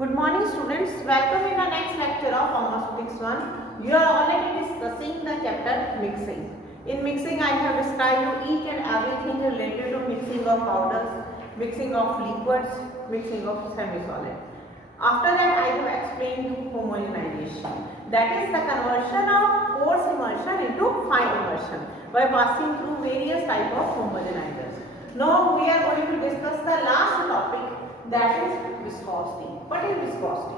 Good morning students, welcome in the next lecture of Pharmaceutics 1. You are already discussing the chapter mixing. In mixing I have described you each and everything related to mixing of powders, mixing of liquids, mixing of semi-solid. After that I have explained you homogenization. That is the conversion of coarse emulsion into fine emulsion by passing through various type of homogenizers. Now we are going to discuss the last topic, that is viscosity. What is viscosity?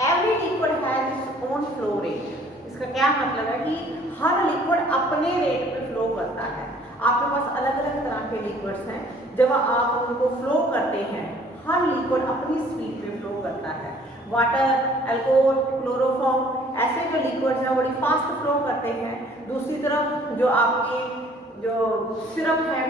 Every liquid has its own flow rate. इसका क्या मतलब है कि हर liquid अपने rate पे flow करता है. आपके पास अलग अलग तरह के लिक्विड्स हैं. जब आप उनको फ्लो करते हैं, हर लिक्विड अपनी स्पीड पे फ्लो करता है. वाटर, अल्कोहल, क्लोरोफॉर्म ऐसे जो लिक्विड्स हैं बड़ी फास्ट फ्लो करते हैं. दूसरी तरफ जो आपके जो सिरप है,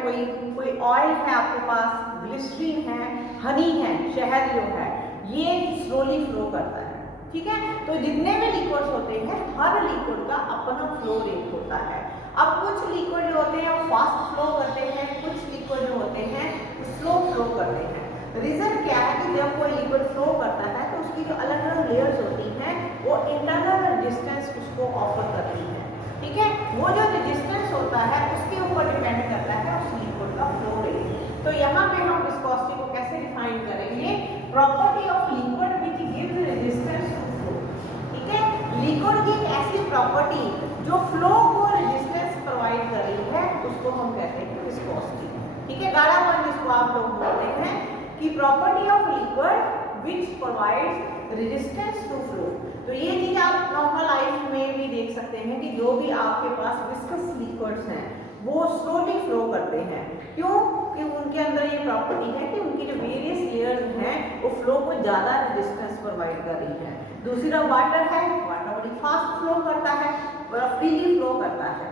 कोई ऑयल है आपके पास, ग्लिसरीन है, हनी है, शहद जो है, ये स्लोली फ्लो करता है. ठीक है. तो जितने भी लिक्विड्स होते हैं हर लिक्विड का अपना फ्लो रेट होता है. अब कुछ लिक्विड जो होते हैं वो फास्ट फ्लो करते हैं, कुछ लिक्विड जो होते हैं स्लो फ्लो करते हैं. रीजन क्या है कि जब कोई लिक्विड फ्लो करता है तो उसकी जो अलग अलग लेयर्स होती हैं वो इंटरनल रेजिस्टेंस उसको ऑफर करती है. ठीक है. वो जो रेजिस्टेंस होता है उसके ऊपर डिपेंड करता है उस लिक्विड का फ्लो रेट. तो यहाँ पे हम विस्कोसिटी को कैसे डिफाइन करेंगे? Property of liquid which gives resistance to flow. ठीक है. लिक्विड की एक ऐसी प्रॉपर्टी जो फ्लो को रेजिस्टेंस प्रोवाइड कर रही है उसको हम कहते हैं विस्कोसिटी. ठीक है. गाढ़ापन जिसको आप लोग बोलते हैं कि property of liquid which provides resistance to flow. तो ये चीज आप नॉर्मल लाइफ में भी देख सकते हैं कि जो भी आपके पास विस्कस लिक्विड्स हैं वो स्लोली फ्लो करते हैं. क्यों? कि उनके अंदर ये प्रॉपर्टी है कि उनकी जो वेरियस लेयर्स हैं वो फ्लो को ज़्यादा रेजिस्टेंस प्रोवाइड कर रही है. दूसरी तरफ वाटर है, वाटर बड़ी फास्ट फ्लो करता है, बड़ा फ्रीली फ्लो करता है.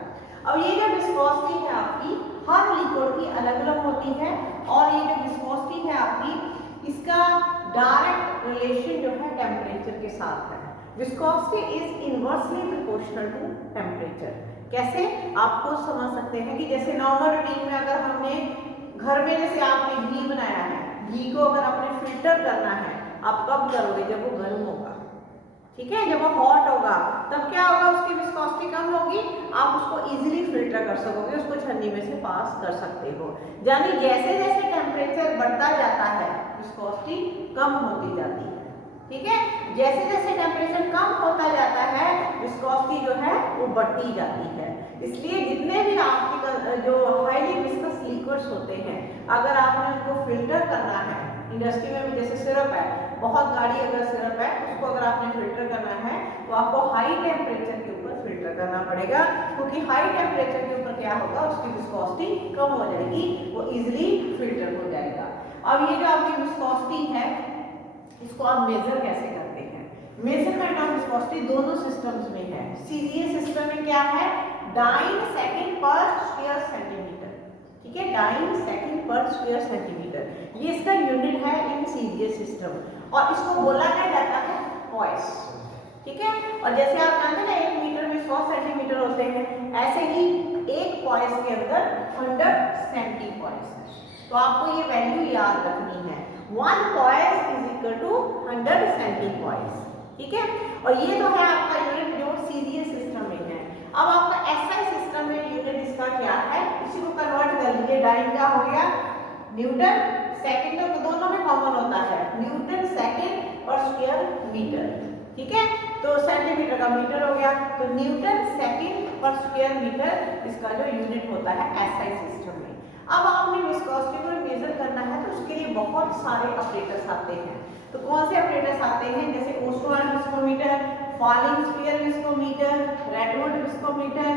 अब ये जो विस्कोसिटी है आपकी हर लिक्विड की अलग अलग होती है और ये जो विस्कोसिटी है आपकी इसका डायरेक्ट रिलेशन जो है टेम्परेचर के साथ है. Viscosity is inversely proportional to temperature. कैसे? आपको समझ सकते हैं कि जैसे नॉर्मल रूटीन में अगर हमने घर में जैसे आपने घी बनाया है, घी को अगर आपने फिल्टर करना है आप कब करोगे? जब वो गर्म होगा. ठीक है. जब वो हॉट होगा तब क्या होगा? उसकी विस्कोसिटी कम होगी, आप उसको इजीली फिल्टर कर सकोगे, उसको छन्नी में से पास कर सकते हो. यानी जैसे जैसे टेम्परेचर बढ़ता जाता है विस्कोसिटी कम होती जाती है. ठीक है. जैसे जैसे टेम्परेचर कम होता जाता है विस्कोसिटी जो है वो बढ़ती जाती है. इसलिए जितने भी आपके जो हाईली विस्कस लिक्विड्स होते हैं अगर आपने उनको फिल्टर करना है, इंडस्ट्री में भी जैसे सिरप है, बहुत गाढ़ी अगर सिरप है उसको अगर आपने फिल्टर करना है तो आपको हाई टेम्परेचर के ऊपर फिल्टर करना पड़ेगा. क्योंकि हाई टेम्परेचर के ऊपर क्या होगा? उसकी विस्कोसिटी कम हो जाएगी, वो इजिली फिल्टर हो जाएगा. अब ये जो आपकी विस्कोसिटी है इसको आप मेजर कैसे करते हैं? मेजरमेंट ऑफ विस्कोसिटी दोनों सिस्टम्स में है. सीजीएस सिस्टम में क्या है? डाइन सेकंड पर स्क्वायर सेंटीमीटर. ठीक है. डाइन सेकंड पर स्क्वायर सेंटीमीटर ये इसका यूनिट है इन सीजीएस सिस्टम और इसको बोला क्या जाता है? पॉइस. ठीक है. और जैसे आप जानते हैं ना 1 मीटर में 100 सेंटीमीटर होते हैं, ऐसे ही एक पॉइस के अंदर 100 सेंटी पॉइस है. तो आपको ये वैल्यू याद रखनी है. 1 poise is equal to 100 centipoise. ठीक है. और ये तो है आपका यूनिट जो सीजीएस सिस्टम में है. अब आपका एसआई सिस्टम में यूनिट इसका क्या है? इसी को कन्वर्ट कर लीजिए. डाइन का हो गया न्यूटन सेकंड, तो दोनों में कॉमन होता है न्यूटन सेकंड पर स्क्वायर मीटर. ठीक है. तो सेंटीमीटर का मीटर हो गया, तो न्यूटन सेकंड पर स्क्वायर मीटर इसका जो यूनिट होता है एसआई सिस्टम में. अब आपने विस्कोसिटी को मेजर करना है तो उसके लिए बहुत सारे ऑपरेटर्स आते हैं. तो कौन से ऑपरेटर्स आते हैं? जैसे Ostwald viscometer, falling sphere viscometer, Redwood viscometer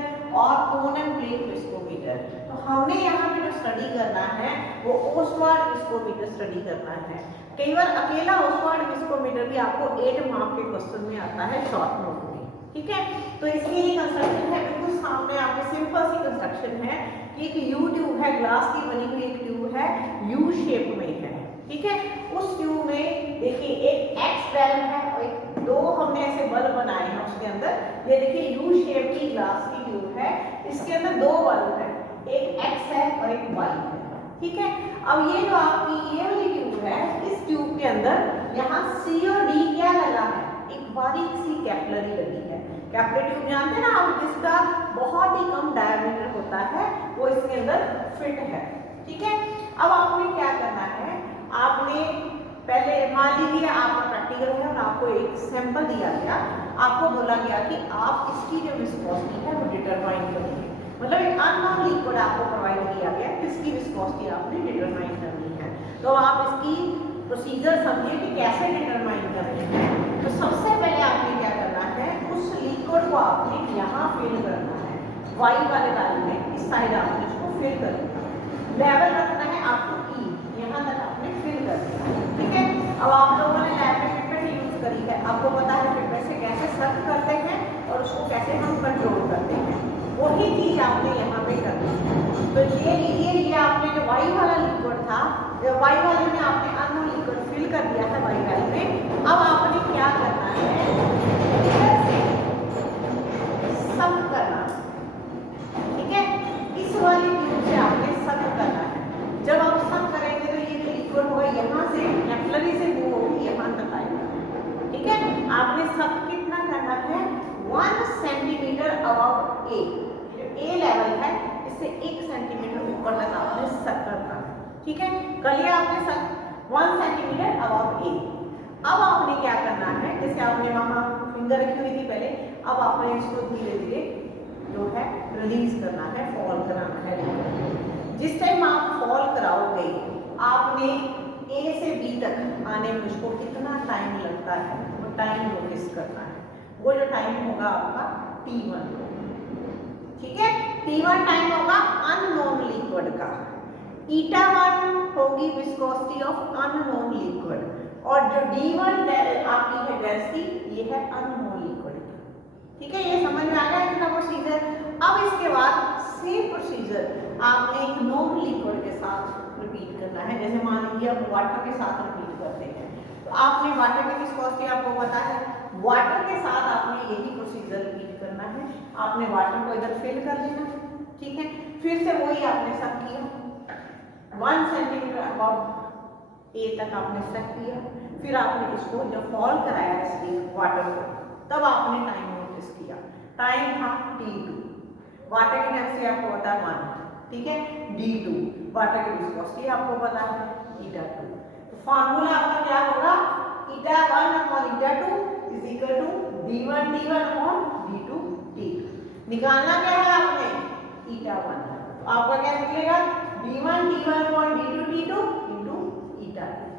और कोन एंड प्लेट विस्कोमीटर. तो हमने यहाँ पे जो स्टडी करना है वो ओस्टोवार्ड विस्कोमीटर स्टडी करना है. कई बार अकेला ओस्टोवार्ड विस्कोमीटर भी आपको 8 मार्क के क्वेश्चन में आता है शॉर्ट नोट में. ठीक है. तो इसकी ये कंस्ट्रक्शन है बिल्कुल सामने आपके सिंपल सी कंस्ट्रक्शन है कि एक यू ट्यूब है, ग्लास की बनी हुई एक ट्यूब है, यू शेप में है. ठीक है. उस ट्यूब में देखिए एक एक्स वैल्यू है और एक 2 हमने ऐसे बल्ब बनाए हैं उसके अंदर. ये देखिए यू शेप की ग्लास की ट्यूब है, इसके अंदर 2 बल्ब है, एक एक्स है और एक वाई है. ठीक है. अब ये जो आपकी ये वाली ट्यूब है है, इस ट्यूब के अंदर यहाँ C और D क्या लगा है, एक बारीक सी कैपिलरी लगी है। कैपिलरी ट्यूब जानते हैं ना आप, जिसका बहुत ही कम डायमीटर होता है, वो इसके अंदर फिट है। ठीक है, अब आपने क्या करना है, आपने पहले मान लीजिए आपका प्रैक्टिकल है और आपको एक सैंपल दिया गया, आपको बोला गया कि आप इसकी जो विस्कोसिटी है वो डिटरमाइन करिए। मतलब एक अननोन लिक्विड आपको प्रोवाइड किया गया, इसकी विस्कोसिटी आपने डिटरमाइन करनी है। तो आप इसकी प्रोसीजर समझिए कि कैसे डिटरमाइन करनी है। तो सबसे पहले आपने क्या करना है, उस लिक्विड को आपने यहाँ फिल करना है, वाई वाले दाल में इस साइड आपने उसको फिल करना है, लेवल रखना है आपको E, यहाँ तक आपने फिल कर दिया। ठीक है, अब आप लोगों ने लैब में पिपेट यूज करी है, आपको पता है पिपेट से कैसे सक करते हैं और उसको कैसे हम कंट्रोल करते हैं, वही चीज आपने यहाँ पे करनी है। तो ये लीजिए, ये आपने जो वाई वाला लिक्विड था, वाई वाले में आपने अननोन लिक्विड फिल कर दिया है वाई वाले में। अब आपने क्या करना है, इधर से सक करना। ठीक है, इस वाली ट्यूब से आपने सक करना है। जब आप सक करेंगे तो ये जो लिक्विड होगा यहाँ से कैपिलरी से मूव होगी यहाँ तक आएगा। ठीक है, आपने सक कितना करना है, 1 सेंटीमीटर अबव ए, जो ए लेवल है इससे 1 सेंटीमीटर ऊपर तक आपने सक करना है। ठीक है, कर लिया आपने सक 1 सेंटीमीटर अबव ए। अब आपने क्या करना है, जैसे आपने वहाँ फिंगर रखी हुई थी पहले, अब आपने इसको धीरे धीरे जो है रिलीज करना है, फॉल कराना है। जिस टाइम आप फॉल कराओगे, आपने ए से बी तक आने में उसको कितना टाइम लगता है वो टाइम नोटिस करना है। वो जो टाइम होगा आपका T1। ठीक है, T1 टाइम होगा अननोन लिक्विड का, eta1 होगी विस्कोसिटी ऑफ अननोन लिक्विड, और जो D1 आपकी है डेंसिटी, ये है अननोन लिक्विड। ठीक है, ये समझ में आ गया इतना प्रोसीजर। अब इसके बाद सेम प्रोसीजर आपने एक नॉन लिक्विड के साथ रिपीट करना है। जैसे मान लीजिए आप वाटर के साथ रिपीट करते हैं, तो आपने वाटर की विस्कोसिटी आपको पता है, वाटर के साथ आपने यही प्रोसीजर रिपीट करना है। आपने वाटर को इधर फिल कर देना। ठीक है, फिर से वही आपने सब किया, 1 सेंटीमीटर अबव ए तक आपने सेट किया, फिर आपने इसको जब फॉल कराया इसलिए वाटर को, तब आपने टाइम नोटिस किया। टाइम था T2, वाटर की डेंसिटी आपको पता है 1। ठीक है, D2 वाटर की विस्कोसिटी आपको पता है eta2। तो फार्मूला आपका क्या होगा, eta1 upon eta2 is equal to d1 upon d2 t2। निकालना क्या है आपने, eta1। तो आपका क्या निकलेगा, d1 upon d2 t2 into eta2।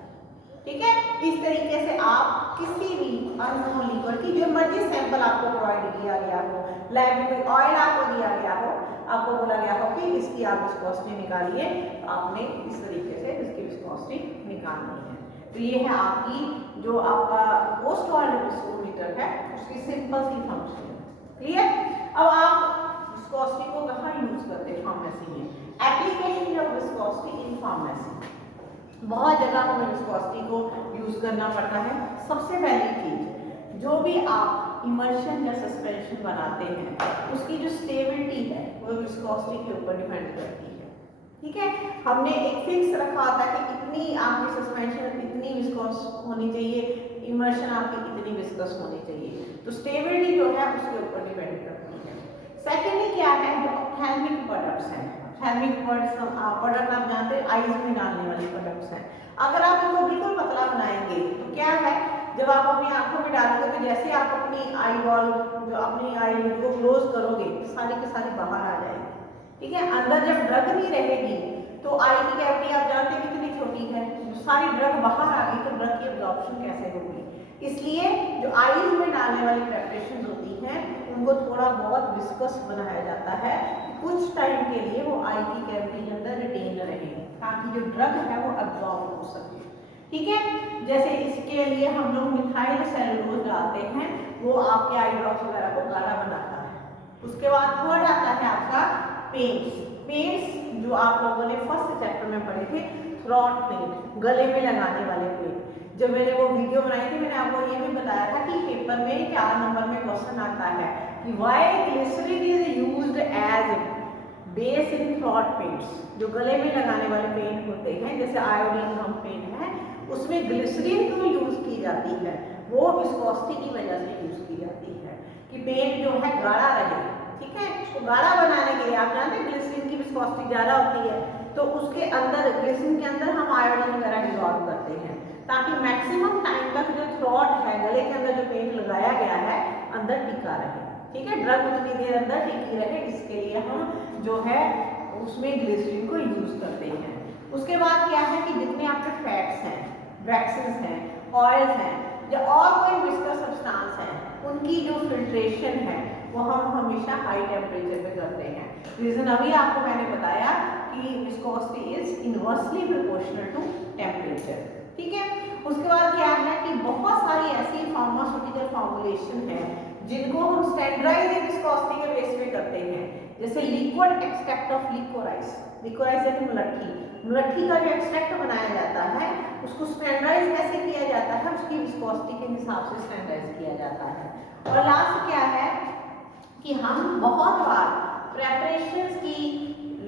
ठीक है, इस तरीके से आप किसी भी अननोन लिक्विड की जो मर्जी सैंपल आपको प्रोवाइड किया गया हो, लैब में कोई ऑयल आपको दिया गया हो, आपको बोला गया हो कि इसकी आप विस्कोसिटी निकालिए, तो आपने इस तरीके से इसकी विस्कोसिटी निकालनी है। तो ये है आपकी जो आपका पोस्ट वाटर विस्कोमीटर है, उसकी सिंपल सी फंक्शन। क्लियर। अब आप विस्कोसिटी को कहाँ यूज करते हैं, फार्मेसी में। Application of viscosity in pharmacy, बहुत जगह हमें विस्कोसिटी को यूज करना पड़ता है। सबसे पहली चीज, जो भी आप इमर्शन या सस्पेंशन बनाते हैं, उसकी जो स्टेबिलिटी है वो विस्कोसिटी के ऊपर डिपेंड करती है। ठीक है, हमने एक फिक्स रखा था कि इतनी आपकी सस्पेंशन इतनी विस्कोस होनी चाहिए, इमर्शन आपकी इतनी विस्कस होनी चाहिए। तो स्टेबिलिटी जो है उसके ऊपर डिपेंड करती है। सेकेंडली क्या है, जो ऑप्थेल्मिक प्रोडक्ट्स हैं, ऑप्थेल्मिक प्रोडक्ट आप जानते हैं आईज में डालने वाले प्रोडक्ट्स हैं। अगर आप इनको बिल्कुल पतला बनाएंगे तो क्या है, जब आप अपनी आंखों में डालोगे तो जैसे आप अपनी आई बॉल जो अपनी आई को क्लोज करोगे, सारी की सारी बाहर आ जाएगी। ठीक है, अंदर जब ड्रग नहीं रहेगी तो आई की कैविटी आप जानते हैं कितनी छोटी है, सारी ड्रग बाहर आ गई तो ड्रग की एब्जॉर्प्शन कैसे होगी। इसलिए जो आईज में डालने वाली प्रेपरेशन होती हैं उनको थोड़ा बहुत विस्कस बनाया जाता है, कुछ टाइम के लिए वो आई की कैविटी के अंदर रिटेन रहेगी, ताकि जो ड्रग है वो एब्जॉर्ब हो सके। ठीक है, जैसे इसके लिए हम लोग मिथाइल सेलुलोज डालते हैं, वो आपके आई ड्रॉप्स वगैरह को गाढ़ा बनाता है। उसके बाद थर्ड आता है आपका पेंट्स। पेंट्स जो आप लोगों ने फर्स्ट चैप्टर में पढ़े थे, थ्रॉट पेंट, गले में लगाने वाले पेंट। जब मैंने वो वीडियो बनाई थी, मैंने आपको ये भी बताया था कि पेपर में 4 नंबर में क्वेश्चन आता है कि why glycerine is used as base in throat paints. जो गले में लगाने वाले पेंट होते हैं, जैसे आयोडीन गम पेंट है, उसमें ग्लिसरीन क्यों यूज की जाती है, वो विस्कोसिटी की वजह से यूज की जाती है कि पेंट जो है गाढ़ा रहे। ठीक है, तो गाढ़ा बनाने के लिए आप जानते हैं ग्लिसरीन की विस्कोसिटी ज़्यादा होती है, तो उसके अंदर ग्लिसरीन के अंदर हम आयोडीन वगैरह डिजॉल्व करते हैं ताकि मैक्सिमम टाइम तक जो थ्रॉट है, गले के अंदर जो पेंट लगाया गया है, अंदर टिका रहे। ठीक है, ड्रग उतनी देर अंदर टिकी रहे, इसके लिए हम जो है उसमें ग्लिसरीन को यूज करते हैं। उसके बाद क्या है कि जितने आपके फैट्स हैं, वैक्सेस हैं, ऑयल्स हैं या और कोई विस्कस सब्सटेंस है, उनकी जो फिल्ट्रेशन है वो हम हमेशा हाई टेम्परेचर पे करते हैं। रीजन अभी आपको मैंने बताया कि viscosity is inversely proportional to temperature. ठीक है, उसके बाद क्या है कि बहुत सारी ऐसी फार्मास्यूटिकल फॉर्मुलेशन है जिनको हम स्टैंडर्डाइज्ड विस्कोसिटी के बेस पे करते हैं, जैसे liquid extract of liquorice. Liquorice है मुलट्ठी का जो एक्सट्रैक्ट बनाया जाता है उसको स्टैंडर्डाइज कैसे किया जाता है, उसकी विस्कोसिटी के हिसाब से स्टैंडर्डाइज किया जाता है। और लास्ट क्या है कि हम बहुत बार प्रेपरेशंस की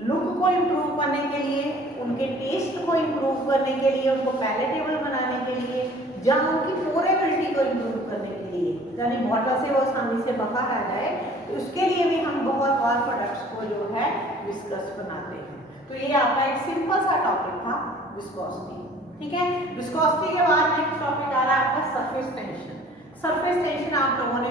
लुक को इम्प्रूव करने के लिए, उनके टेस्ट को इम्प्रूव करने के लिए, उनको पैलेटेबल बनाने के लिए, या उनकी पोरेबिलिटी को इम्प्रूव करने के लिए, यानी बॉटल से वो आसानी से बाहर आ जाए, उसके लिए भी हम बहुत बार प्रोडक्ट्स को जो है विस्कस बनाते हैं। तो ये आपका एक सिंपल सा टॉपिक था विस्कोसिटी। ठीक है, विस्कोसिटी के बाद नेक्स्ट टॉपिक आ रहा है आपका सरफेस टेंशन। सरफेस टेंशन आप लोगों ने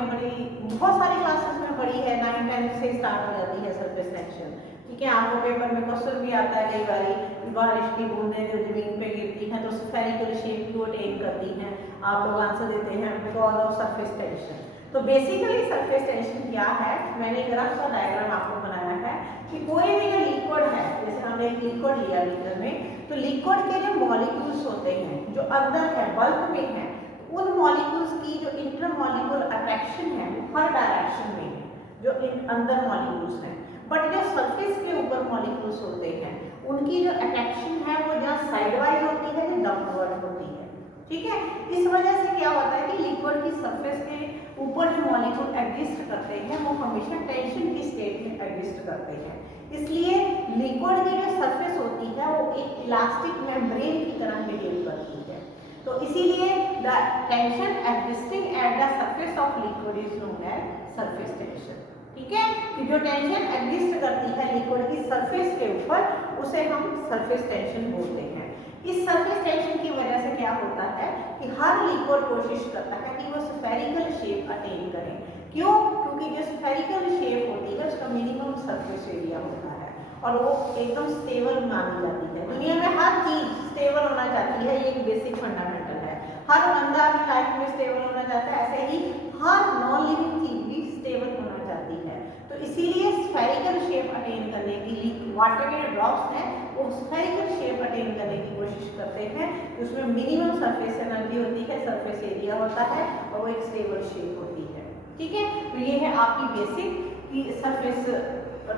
बहुत सारी क्लासेस में पढ़ी है, 9-10 से स्टार्ट हो जाती है सरफेस टेंशन। ठीक है, आपको पेपर में क्वेश्चन भी आता है कई बारी, बारिश की बूंदें जो जमीन पे गिरती हैं तो स्फेरिकल शेप को अटेन करती हैं, आप लोग आंसर देते हैं बिकॉज ऑफ सरफेस टेंशन। तो बेसिकली सरफेस टेंशन क्या है, मैंने एक रफ सा डायग्राम आपको बनाया है कि कोई भी जो लिक्विड है, जैसे हमने एक लिक्विड लिया लीटर में, तो लिक्विड के जो मॉलिक्यूल्स होते हैं जो अंदर है, बल्क में है, उन मॉलिक्यूल्स की जो इंटरमॉलिक्यूलर अट्रैक्शन है वो हर डायरेक्शन में है, जो अंदर मॉलिक्यूल्स हैं। बट जो सरफेस के ऊपर मॉलिक्यूल्स होते हैं उनकी जो अट्रैक्शन है वो जहाँ साइडवाइज होती है, जो डाउनवर्ड होती है। ठीक है, इस वजह से क्या होता है कि लिक्विड की सरफेस के ऊपर जो मॉलिक्यूल एग्जिस्ट करते हैं वो हमेशा टेंशन की स्टेट में एग्जिस्ट करते हैं। इसलिए लिक्विड की जो सरफेस होती है वो एक इलास्टिक मेम्ब्रेन की तरह बिहेव करती है। तो इसीलिए the tension existing at the surface of liquid is known as surface tension. ठीक है, कि जो टेंशन एग्जिस्ट करती है लिक्विड की सरफेस के ऊपर उसे हम सरफेस टेंशन बोलते हैं। इस सरफेस टेंशन की वजह से क्या होता है कि हर लिक्विड कोशिश करता है कि वो स्फेरिकल शेप अटेन करे। क्यों? क्योंकि जो स्फेरिकल शेप होती है उसका मिनिमम सरफेस एरिया होता है और वो एकदम स्टेबल मानी जाती है। दुनिया में हर चीज स्टेबल होना चाहती है, ये एक बेसिक फंडामेंटल है। हर बंदा अपनी लाइफ में स्टेबल होना चाहता है, ऐसे ही हर नॉन लिविंग चीज भी स्टेबल होना चाहती है। तो इसीलिए स्फेरिकल शेप अटेन करने की वाटर के ड्रॉप्स हैं वो स्फेरिकल शेप अटेन करने की कोशिश करते हैं, उसमें मिनिमम सरफेस एनर्जी होती है, सरफेस एरिया होता है और वो एक स्टेबल शेप होती है। ठीक है, तो ये है आपकी बेसिक कि सरफेस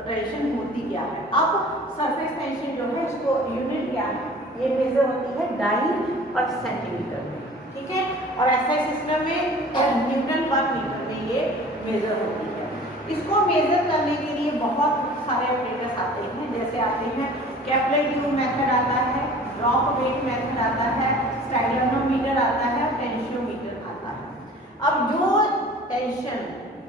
टेंशन होती क्या है। अब सरफेस टेंशन जो है इसको यूनिट क्या है, ये मेजर होती है डाइन और सेंटीमीटर में। ठीक है, और ऐसे सिस्टम में न्यूटन पर मीटर में ये मेजर होती है। इसको मेजर करने के लिए बहुत सारे ऑपरेटर्स आते हैं, जैसे आते हैं केपलर ट्यूब मेथड आता है, ड्रॉप वेट मेथड आता है, स्टाइलोमीटर आता है, टेंशियोमीटर आता है। अब जो टेंशन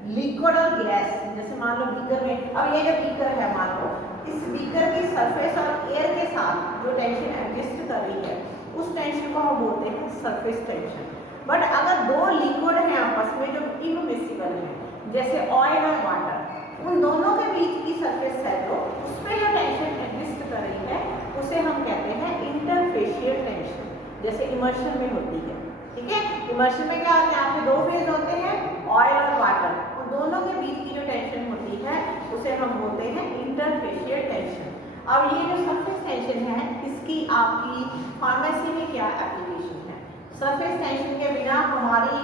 लिक्विड और गैस, जैसे मान लो बीकर में, अब ये जो बीकर है मान लो, इस बीकर की सरफेस और एयर के साथ जो टेंशन एग्जिस्ट कर रही है उस टेंशन को हम बोलते हैं सरफेस टेंशन। बट अगर दो लिक्विड हैं आपस में जो इनमिसिबल है, जैसे ऑयल और वाटर, उन दोनों के बीच की सरफेस है जो उसमें जो टेंशन एग्जिस्ट कर रही है उसे हम कहते हैं इंटरफेशियल टेंशन, जैसे इमर्शन में होती है। ठीक है, इमर्शन में क्या होता है, आपके दो फेज होते हैं ऑयल और वाटर, उन दोनों के बीच की जो टेंशन होती है उसे हम बोलते हैं इंटरफेशियल टेंशन। अब ये जो सरफेस टेंशन है इसकी आपकी फार्मेसी में क्या एप्लीकेशन है। सरफेस टेंशन के बिना हमारी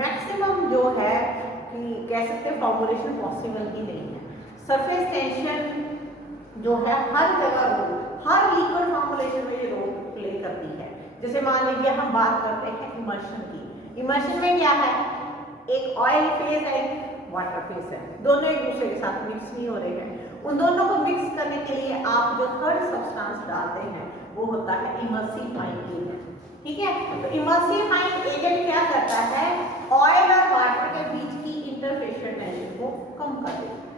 मैक्सिमम जो है कि कह सकते हैं फॉर्मुलेशन पॉसिबल ही नहीं है। सरफेस टेंशन जो है हर जगह रोल, हर लिक्विड फॉर्मुलेशन में ये रोल प्ले करती है। जैसे मान लीजिए हम बात करते हैं इमर्शन की, इमर्शन में क्या है, एक ऑयल फेज है, वाटर फेज है, दोनों एक दूसरे के साथ मिक्स नहीं हो रहे हैं। उन दोनों को मिक्स करने के लिए आप जो थर्ड सब्सटेंस डालते हैं वो होता है इमर्सिफाइंग एजेंट। ठीक है। तो इमल्सिफाइंग एजेंट क्या करता है, ऑयल और वाटर के बीच की इंटरफेशियल टेंशन को कम कर देता है।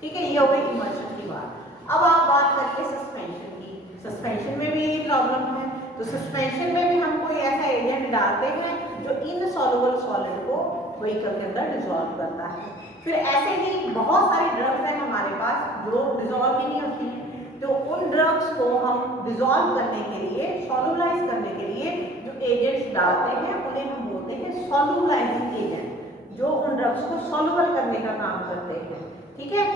ठीक है, ये हो गई इमल्शन की बात। अब आप बात करिए सस्पेंशन की। सस्पेंशन में भी यही प्रॉब्लम है। तो सस्पेंशन में भी हम कोई ऐसा एजेंट डालते हैं जो इनसॉल्युबल सॉलिड को व्हीकल के अंदर डिसॉल्व करता है। फिर ऐसे ही बहुत सारी ड्रग्स हैं हमारे पास जो डिसॉल्व ही नहीं होती हैं। तो उन ड्रग्स को हम डिसॉल्व करने के लिए, सॉल्युबलाइज करने के लिए जो एजेंट्स डालते हैं उन्हें हम बोलते हैं सॉल्युबलाइजिंग एजेंट, जो उन ड्रग्स को सॉल्युबल करने का काम करते हैं। ठीक है।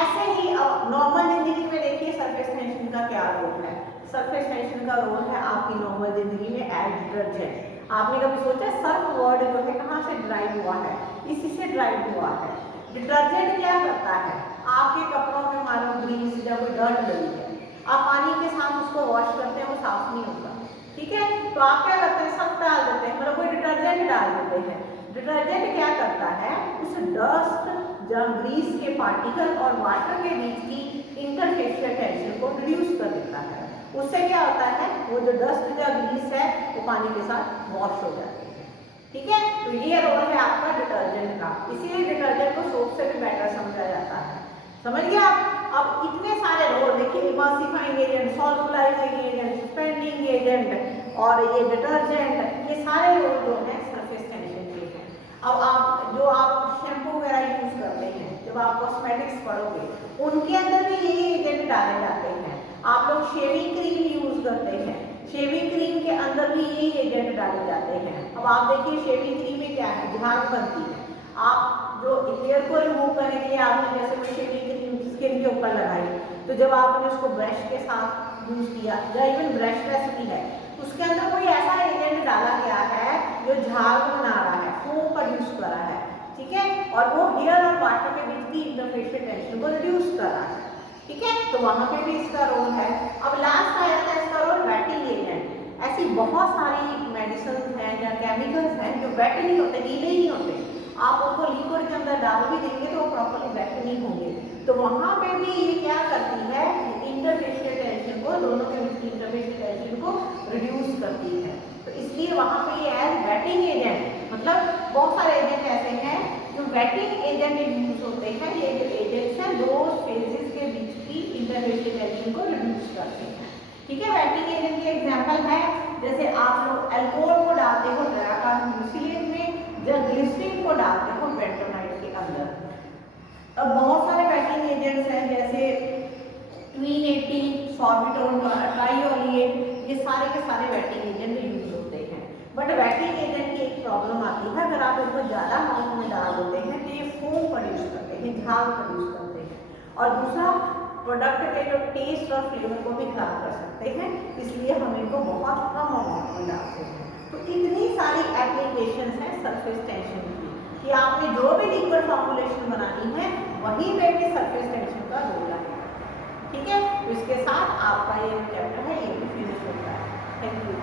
ऐसे ही अब नॉर्मल जिंदगी में देखिए सरफेस टेंशन का क्या रोल है। सरफेस टेंशन का रोल है आपकी नॉर्मल जिंदगी में एज डिटर्जेंट। आपने कभी सोचा सर्फ वर्ड जो है कहाँ से ड्राइव हुआ है? इसी से ड्राइव हुआ है। डिटर्जेंट क्या करता है, आपके कपड़ों में मानो ग्रीस या कोई डर्ट डली है, आप पानी के साथ उसको वॉश करते हैं, वो साफ नहीं होता। ठीक है, तो आप क्या करते हैं, सर्फ डाल देते हैं, मतलब कोई डिटर्जेंट डाल देते हैं। डिटर्जेंट क्या करता है, उस डस्ट या ग्रीस के पार्टिकल और वाटर के बीच की इंटरफेशियल टेंशन को रिड्यूस कर देता है। उससे क्या होता है, वो जो डस्ट या ग्रीस है वो पानी के साथ वॉश हो जाती है। ठीक है, तो ये रोल है आपका डिटर्जेंट का। इसीलिए डिटर्जेंट को सोप से भी बेटर समझा जाता है। समझ गए आप? अब इतने सारे रोल देखिए, emulsifying agent, solubilizing agent, suspending agent और ये डिटर्जेंट, ये सारे रोल जो है सरफेस टेंशन के हैं। अब आप जो आप शैम्पू वगैरह यूज करते हैं, जब आप कॉस्मेटिक्स पढ़ोगे उनके अंदर भी यही एजेंट डाले जाते हैं। आप लोग शेविंग क्रीम यूज करते हैं, शेविंग क्रीम के अंदर भी यही एजेंट डाले जाते हैं। अब आप देखिए शेविंग क्रीम में क्या है, झाग बनती है। आप जो हेयर को रिमूव करने के लिए आपने जैसे कोई शेविंग क्रीम स्किन के ऊपर लगाई, तो जब आपने उसको ब्रश के साथ यूज किया या इवन ब्रश रेसिपी है, उसके अंदर कोई ऐसा एजेंट डाला गया है जो झाग बना रहा है, फोम प्रोड्यूस कर रहा है। ठीक है, और वो हेयर और वाटर के बीच की इंटरफेशियल टेंशन को रिड्यूस कर रहा है। ठीक है, तो वहां पे भी इसका रोल है। अब लास्ट आया था इसका रोल वेटिंग एजेंट। ऐसी बहुत सारी मेडिसिन हैं या केमिकल्स हैं जो वेट नहीं होते, गीले ही होते। आप उनको लिक्विड के अंदर डाल भी देंगे तो वो प्रॉपर्ली वेट नहीं होंगे। तो वहां पे भी ये क्या करती है, इंटरफेशियल टेंशन को, दोनों के बीच की इंटरफेशियल टेंशन को रिड्यूस करती है। तो इसलिए वहां पे ये एज वेटिंग एजेंट, मतलब बहुत सारे एजेंट ऐसे हैं जो वेटिंग एजेंट यूज होते हैं। ये जो एजेंट्स हैं दो फेजेस के बीच की इंटरफेशियल टेंशन को रिड्यूस करते हैं। ठीक है, वेटिंग एजेंट के एग्जांपल है जैसे आप लोग अल्कोहल को डालते हो ड्राइक्लोरोथेन में, या ग्लिसरीन को डालते हो बेंटोनाइट के अंदर। अब बहुत सारे वेटिंग एजेंट्स हैं जैसे ट्विन 80, सॉर्बिटोल, ट्राइओलिएट, ये सारे के सारे वेटिंग एजेंट यूज होते हैं। बट वेटिंग एजेंट की एक प्रॉब्लम आती है, अगर आप इनको ज़्यादा अमाउंट में डाल देते हैं तो ये फोम प्रोड्यूस करते हैं, झाग प्रोड्यूस करते हैं। और दूसरा, प्रोडक्ट के जो टेस्ट और फ्लेवर को भी खराब कर सकते हैं, इसलिए हम इनको बहुत कम अमाउंट में डालते हैं। तो इतनी सारी एप्लीकेशंस हैं सरफेस टेंशन की कि आपने जो भी लिक्विड फॉर्मुलेशन बनानी है वहीं पे भी सरफेस टेंशन का रोल है। ठीक है, तो इसके साथ आपका ये चैप्टर है ये भी फिनिश होता है। Thank you.